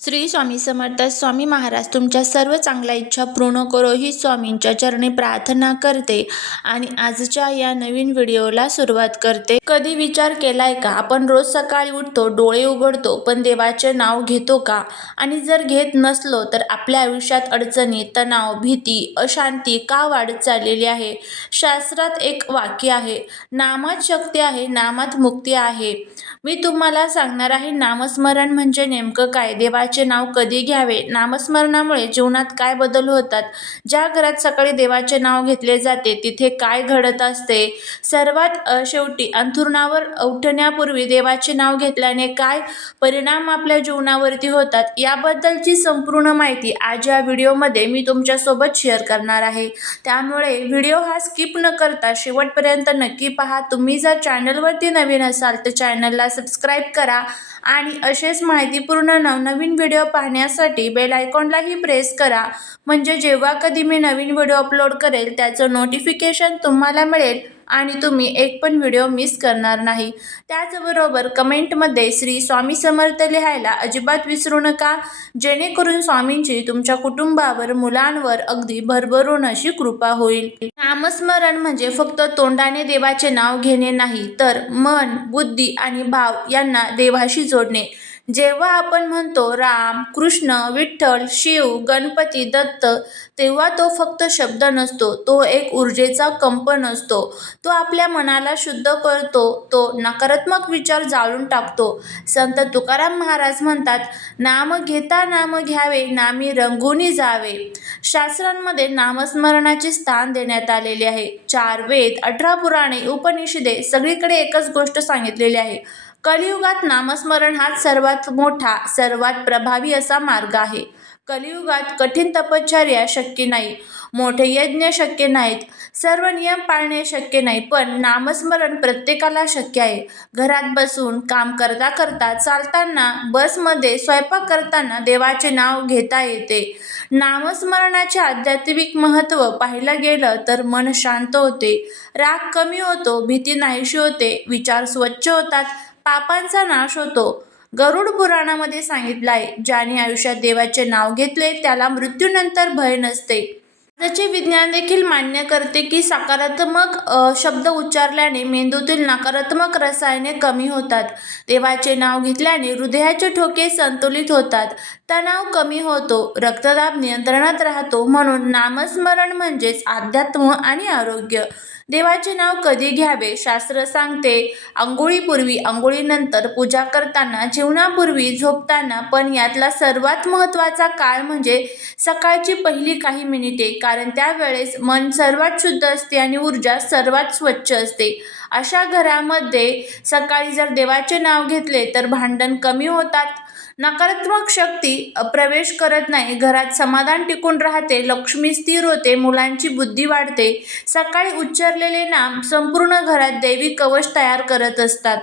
श्री स्वामी समर्थ. स्वामी महाराज तुमच्या सर्व चांगल्या इच्छा पूर्ण करो ही स्वामींच्या चरणी प्रार्थना करते आणि आजच्या या नवीन व्हिडिओला सुरुवात करते. कधी विचार केलाय का, आपण रोज सकाळी उठतो, डोळे उघडतो, पण देवाचे नाव घेतो का? आणि जर घेत नसलो तर आपल्या आयुष्यात अडचणी, तणाव, भीती, अशांती का वाढत चाललेली आहे? शास्त्रात एक वाक्य आहे, नामात शक्ती आहे, नामात मुक्ती आहे. मी तुम्हाला सांगणार आहे नामस्मरण म्हणजे नेमकं काय, देवाचे नाव कधी घ्यावे, नामस्मरणामुळे जीवनात काय बदल होतात, ज्या घरात सकाळी देवाचे नाव घेतले जाते तिथे काय घडत असते, सर्वात शेवटी अंथरुणावर उठण्यापूर्वी देवाचे नाव घेतल्याने काय परिणाम आपल्या जीवनावरती होतात, याबद्दलची संपूर्ण माहिती आज या व्हिडिओमध्ये मी तुमच्यासोबत शेअर करणार आहे. त्यामुळे व्हिडिओ हा स्किप न करता शेवटपर्यंत नक्की पहा. तुम्ही जर चॅनलवरती नवीन असाल तर चॅनलला सबस्क्राईब करा आणि असेच माहितीपूर्ण नवनवीन व्हिडिओ पाहण्यासाठी बेल आयकॉनलाही प्रेस करा, म्हणजे जेव्हा कधी मी नवीन व्हिडिओ अपलोड करेल त्याचं नोटिफिकेशन तुम्हाला मिळेल आणि तुम्ही एक पण व्हिडिओ मिस करणार नाही. त्याचबरोबर कमेंटमध्ये श्री स्वामी समर्थ लिहायला अजिबात विसरू नका, जेणेकरून स्वामींची तुमच्या कुटुंबावर, मुलांवर अगदी भरभरून अशी कृपा होईल. नामस्मरण म्हणजे फक्त तोंडाने देवाचे नाव घेणे नाही, तर मन, बुद्धी आणि भाव यांना देवाशी जोडणे. जेव्हा आपण म्हणतो राम, कृष्ण, विठ्ठल, शिव, गणपती, दत्त, तेव्हा तो फक्त शब्द नसतो, तो एक ऊर्जेचा कंपन असतो. तो आपल्या मनाला शुद्ध करतो, तो नकारात्मक विचार जाळून टाकतो. संत तुकाराम महाराज म्हणतात, नाम घेता नाम घ्यावे, नामी रंगुनी जावे. शास्त्रांमध्ये नामस्मरणाचे स्थान देण्यात आलेले आहे. 4 वेद, 18 पुराणे, उपनिषदे सगळीकडे एकच गोष्ट सांगितलेली आहे. कलियुगात नामस्मरण हाच सर्वात मोठा, सर्वात प्रभावी असा मार्ग आहे. कलियुगात कठीण तपश्चर्या शक्य नाही, मोठे यज्ञ शक्य नाहीत, सर्व नियम पाळणे शक्य नाही, पण नामस्मरण प्रत्येकाला शक्य आहे. घरात बसून, काम करता करता, चालताना, बसमध्ये, स्वयंपाक करताना देवाचे नाव घेता येते. नामस्मरणाचे आध्यात्मिक महत्त्व पाहिलं गेलं तर मन शांत होते, राग कमी होतो, भीती नाहीशी होते, विचार स्वच्छ होतात, पापांचा नाश होतो. गरुड पुराणामध्ये सांगितलं आहे, ज्याने आयुष्यात देवाचे नाव घेतले त्याला मृत्यूनंतर भय नसते. आजचे विज्ञान देखील मान्य करते की सकारात्मक शब्द उच्चारल्याने मेंदूतील नकारात्मक रसायने कमी होतात. देवाचे नाव घेतल्याने हृदयाचे ठोके संतुलित होतात, तणाव कमी होतो, रक्तदाब नियंत्रणात राहतो. म्हणून नामस्मरण म्हणजेच अध्यात्म आणि आरोग्य. देवाचे नाव कधी घ्यावे? शास्त्र सांगते, अंघोळीपूर्वी, अंघोळीनंतर, पूजा करताना, जेवणापूर्वी, झोपताना. पण यातला सर्वात महत्त्वाचा काळ म्हणजे सकाळची पहिली काही मिनिटे, कारण त्यावेळेस मन सर्वात शुद्ध असते आणि ऊर्जा सर्वात स्वच्छ असते. अशा घरामध्ये सकाळी जर देवाचे नाव घेतले तर भांडण कमी होतात, नकारात्मक शक्ती प्रवेश करत नाही, घरात समाधान टिकून राहते, लक्ष्मी स्थिर होते, मुलांची बुद्धी वाढते. सकाळी उच्चारलेले नाम संपूर्ण घरात दैवी कवच तयार करत असतात.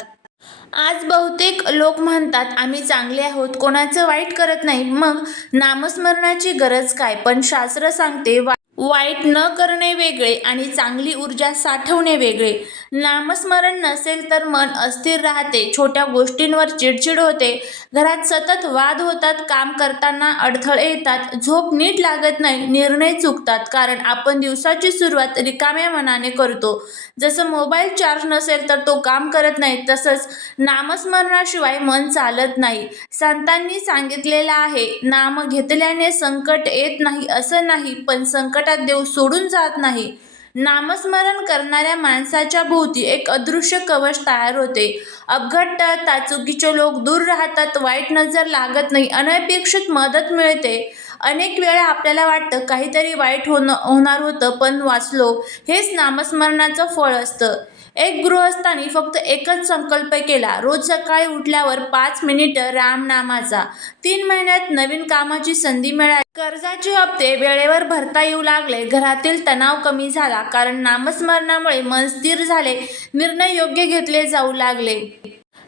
आज बहुतेक लोक म्हणतात आम्ही चांगले आहोत, कोणाचं वाईट करत नाही, मग नामस्मरणाची गरज काय? पण शास्त्र सांगते, वाईट न करणे वेगळे आणि चांगली ऊर्जा साठवणे वेगळे. नामस्मरण नसेल तर मन अस्थिर राहते, छोट्या गोष्टींवर चिडचिड होते, घरात सतत वाद होतात, काम करताना अडथळे येतात, झोप नीट लागत नाही, निर्णय चुकतात, कारण आपण दिवसाची सुरुवात रिकाम्या मनाने करतो. जसं मोबाईल चार्ज नसेल तर तो काम करत नाही, तसंच नामस्मरणाशिवाय मन चालत नाही. संतांनी सांगितलेलं आहे, नाम घेतल्याने संकट येत नाही असं नाही, पण संकटात देव सोडून जात नाही. नामस्मरण करणाऱ्या माणसाच्या भोवती एक अदृश्य कवच तयार होते. अपघात टळतात, चुकीचे लोक दूर राहतात, वाईट नजर लागत नाही, अनपेक्षित मदत मिळते. अनेक वेळा आपल्याला वाटतं काहीतरी वाईट होणार होतं पण वाचलो, हेच नामस्मरणाचं फळ असतं. एक गृहस्थाने फक्त एकच संकल्प केला, रोज सकाळी उठल्यावर 5 मिनिटं रामनामाचा. 3 महिन्यात नवीन कामाची संधी मिळाली, कर्जाचे हप्ते वेळेवर भरता येऊ लागले, घरातील तणाव कमी झाला, कारण नामस्मरणामुळे मन स्थिर झाले, निर्णय योग्य घेतले जाऊ लागले.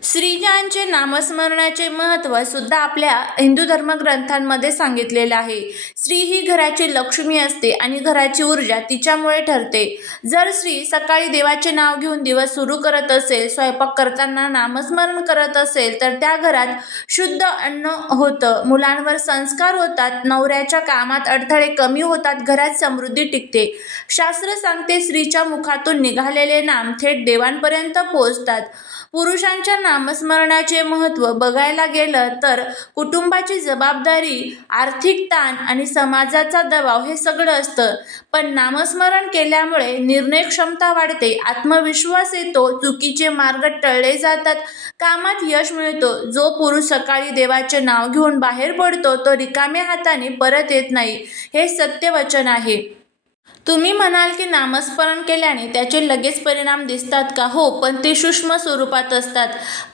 श्रीजांचे नामस्मरणाचे महत्त्व सुद्धा आपल्या हिंदू धर्मग्रंथांमध्ये सांगितलेले आहे. स्त्री ही घराची लक्ष्मी असते आणि घराची ऊर्जा तिच्यामुळे ठरते. जर स्त्री सकाळी देवाचे नाव घेऊन दिवस सुरू करत असेल, स्वयंपाक करताना नामस्मरण करत असेल, तर त्या घरात शुद्ध अन्न होतं, मुलांवर संस्कार होतात, नवऱ्याच्या कामात अडथळे कमी होतात, घरात समृद्धी टिकते. शास्त्र सांगते स्त्रीच्या मुखातून निघालेले नाम थेट देवांपर्यंत पोहोचतात. पुरुषांच्या नामस्मरणाचे महत्त्व बघायला गेलं तर कुटुंबाची जबाबदारी, आर्थिक ताण आणि समाजाचा दबाव हे सगळं असतं. पण नामस्मरण केल्यामुळे निर्णय क्षमता वाढते, आत्मविश्वास येतो, चुकीचे मार्ग टळले जातात, कामात यश मिळतो. जो पुरुष सकाळी देवाचे नाव घेऊन बाहेर पडतो तो रिकाम्या हाताने परत येत नाही, हे सत्य वचन आहे. तुम्ही म्हणाल की नामस्मरण केल्याने त्याचे लगेच परिणाम दिसतात का? हो, पण ते सूक्ष्म स्वरूपात असतात.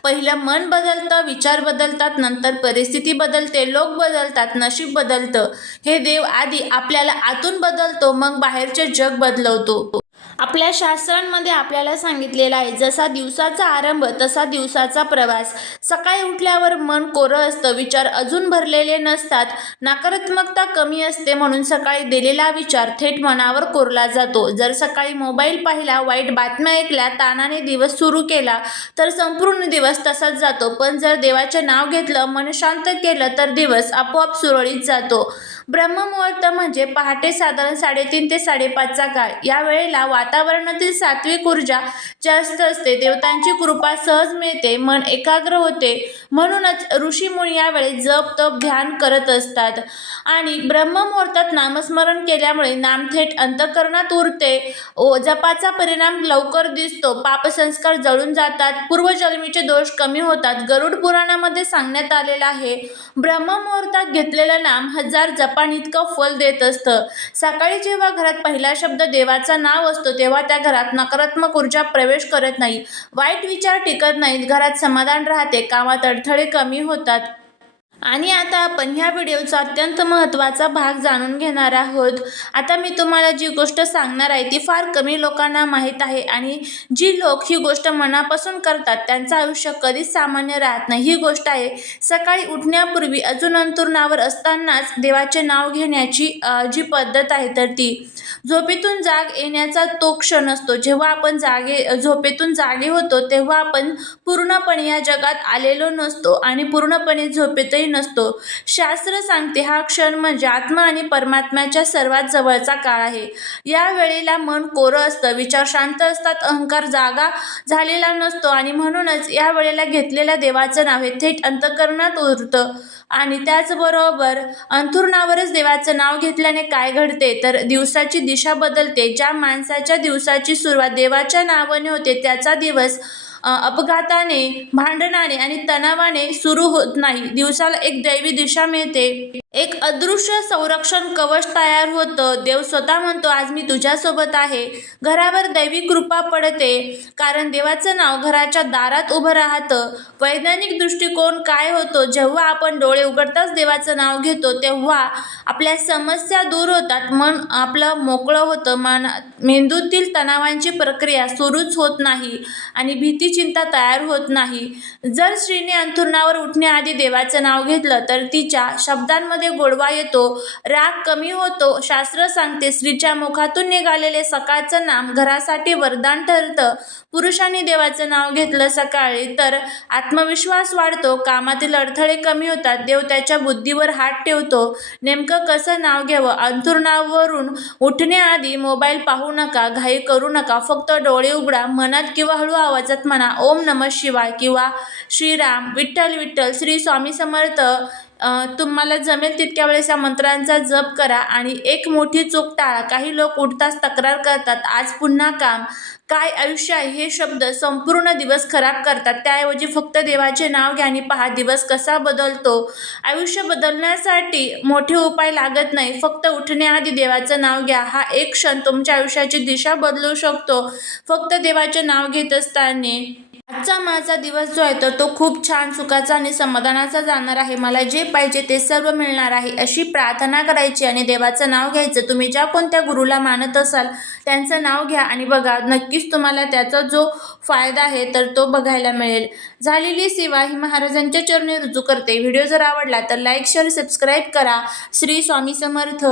पहिलं मन बदलतं, विचार बदलतात, नंतर परिस्थिती बदलते, लोक बदलतात, नशीब बदलतं. हे देव आधी आपल्याला आतून बदलतो, मग बाहेरचे जग बदलवतो. आपल्या शास्त्रांमध्ये आपल्याला सांगितलेलं आहे, जसा दिवसाचा आरंभ तसा दिवसाचा प्रवास. सकाळी उठल्यावर मन कोरं असतं, विचार अजून भरलेले नसतात, नकारात्मकता कमी असते, म्हणून सकाळी दिलेला विचार थेट मनावर कोरला जातो. जर सकाळी मोबाईल पाहिला, वाईट बातम्या ऐकल्या, ताणाने दिवस सुरू केला तर संपूर्ण दिवस तसाच जातो. पण जर देवाचे नाव घेतलं, मन शांत केलं तर दिवस आपोआप सुरळीत जातो. ब्रह्ममुहूर्त म्हणजे पहाटे साधारण 3:30 ते 5:30चा काळ. या वेळेला वातावरणातील सात्विक ऊर्जा जास्त असते, देवतांची कृपा सहज मिळते, मन एकाग्र होते. म्हणूनच ऋषीमुनी यावेळी जप, तप, ध्यान करत असतात. आणि ब्रह्ममुहूर्तात नामस्मरण केल्यामुळे नाम थेट अंतःकरणात उरते. जपाचा परिणाम लवकर दिसतो, पापसंस्कार जळून जातात, पूर्वजन्मीचे दोष कमी होतात. गरुड पुराणामध्ये सांगण्यात आलेलं आहे, ब्रह्ममुहूर्तात घेतलेलं नाम 1000 जपांइतकं फल देत असतं. सकाळी जेव्हा घरात पहिला शब्द देवाचं नाव असतो तेव्हा त्या घरात नकारात्मक ऊर्जा प्रवेश करत नाही, वाईट विचार टिकत नाहीत, घरात समाधान राहते, कामात अडथळे कमी होतात. आणि आता आपण ह्या व्हिडिओचा अत्यंत महत्त्वाचा भाग जाणून घेणार आहोत. आता मी तुम्हाला जी गोष्ट सांगणार आहे ती फार कमी लोकांना माहीत आहे आणि जी लोक ही गोष्ट मनापासून करतात त्यांचं आयुष्य कधीच सामान्य राहत नाही. ही गोष्ट आहे सकाळी उठण्यापूर्वी अजून अंथरुणावर असतानाच देवाचे नाव घेण्याची जी पद्धत आहे तर ती. झोपेतून जाग येण्याचा तो क्षण असतो जेव्हा आपण झोपेतून जागे होतो, तेव्हा आपण पूर्णपणे या जगात आलेलो नसतो आणि पूर्णपणे झोपेतही नसतो. शास्त्र सांगते हा क्षण म्हणजे आत्मा आणि परमात्म्याच्या सर्वात जवळचा काळ आहे. या वेळेला मन कोरं असतं, विचार शांत असतात, अहंकार जागा झालेला नसतो आणि म्हणूनच या वेळेला घेतलेल्या देवाचं नाव हे थेट अंतःकरणात उरतं. आणि त्याचबरोबर अंथरुणावरच देवाचं नाव घेतल्याने काय घडते तर दिवसाची दिशा बदलते. ज्या माणसाच्या दिवसाची सुरुवात देवाच्या नावाने होते त्याचा दिवस अपघाताने, भांडणाने आणि तणावाने सुरू होत नाही. दिवसाला एक दैवी दिशा मिळते, एक अदृश्य संरक्षण कवच तयार होतं. देव स्वतः म्हणतो, आज मी तुझ्यासोबत आहे. घरावर दैवी कृपा पडते कारण देवाचं नाव घराच्या दारात उभं राहतं. वैज्ञानिक दृष्टिकोन काय होतो, जेव्हा आपण डोळे उघडताच देवाचं नाव घेतो तेव्हा आपल्या समस्या दूर होतात, मन आपलं मोकळं होतं, मेंदूतील तणावांची प्रक्रिया सुरूच होत नाही आणि भीती, चिंता तयार होत नाही. जर स्त्रीने अंथरुणावर उठण्याआधी देवाचं नाव घेतलं तर तिच्या शब्दांमध्ये गोडवा येतो, राग कमी होतो. शास्त्र सांगते स्त्रीच्या मुखातून निघालेले सकाळचं नाम घरासाठी वरदान ठरतं. पुरुषांनी देवाचं नाव घेतलं सकाळी तर आत्मविश्वास वाढतो, कामातील अडथळे कमी होतात, देव त्याच्या बुद्धीवर हात ठेवतो. नेमकं कसं नाव घ्यावं? अंथरुणावरून उठण्याआधी मोबाईल पाहू नका, घाई करू नका, फक्त डोळे उघडा, मनात किंवा हळू आवाजात म्हणा, ओम नमः शिवाय किंवा श्रीराम, विठ्ठल विठ्ठल, श्री स्वामी समर्थ. तुम्हाला जमेल तितक्या वेळेस या मंत्रांचा जप करा आणि एक मोठी चूक टाळा. काही लोक उठताच तक्रार करतात, आज पुन्हा काम, काय आयुष्य आहे, हे शब्द संपूर्ण दिवस खराब करतात. त्याऐवजी फक्त देवाचे नाव घ्या आणि पहा दिवस कसा बदलतो. आयुष्य बदलण्यासाठी मोठे उपाय लागत नाही, फक्त उठण्याआधी देवाचं नाव घ्या. हा एक क्षण तुमच्या आयुष्याची दिशा बदलू शकतो. फक्त देवाचे नाव घेत असताना आजचा माझा दिवस जो आहे तर तो खूप छान सुखाचा आणि समाधानाचा जाणार आहे. मला जे पाहिजे ते सर्व मिळणार आहे, अशी प्रार्थना करायची आणि देवाचं नाव घ्यायचं. तुम्ही ज्या कोणत्या गुरुला मानत असाल त्यांचं नाव घ्या आणि बघा, नक्कीच तुम्हाला त्याचा जो फायदा आहे तर तो बघायला मिळेल. झालेली सेवा ही महाराजांच्या चरणी रुजू करते. व्हिडिओ जर आवडला तर लाईक, शेअर, सबस्क्राईब करा. श्री स्वामी समर्थ.